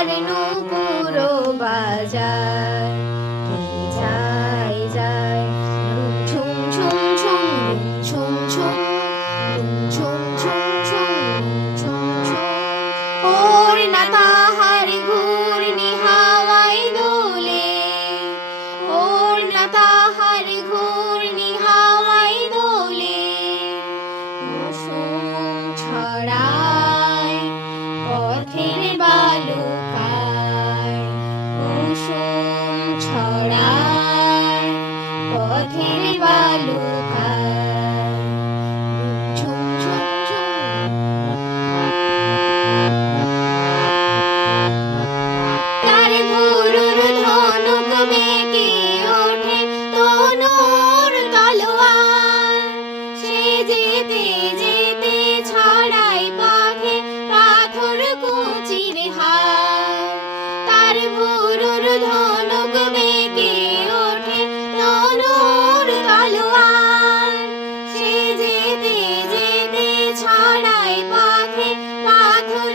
তার নূপুর বাজায়। কে যায় যায় রুম ঝুম ঝুম ঝুম রুম ঝুম ঝুম রুম ঝুম ঝুম ঝুম রুম ঝুম ঝুম। ওর না তাহার ঘূর্ণি হাওয়ায় দোলে, ওর না তাহার ঘূর্ণি হাওয়ায় দোলে। কুসুম ছড়ায় পথের বালুকায়, কুসুম ছড়ায় পথের বালুকায়। ঝুম ঝুম ঝুম। তার গুরুর ধনুক বেঁকে ওঠে তনুর তলোয়ার, সে যেতে যেতে ছড়ায় পথে পাথর কুচির হার। তার গুরুর ধনুক বেঁকে ওঠে তনুর তলোয়ার, সে যেতে যেতে ছড়ায় পথে পাথর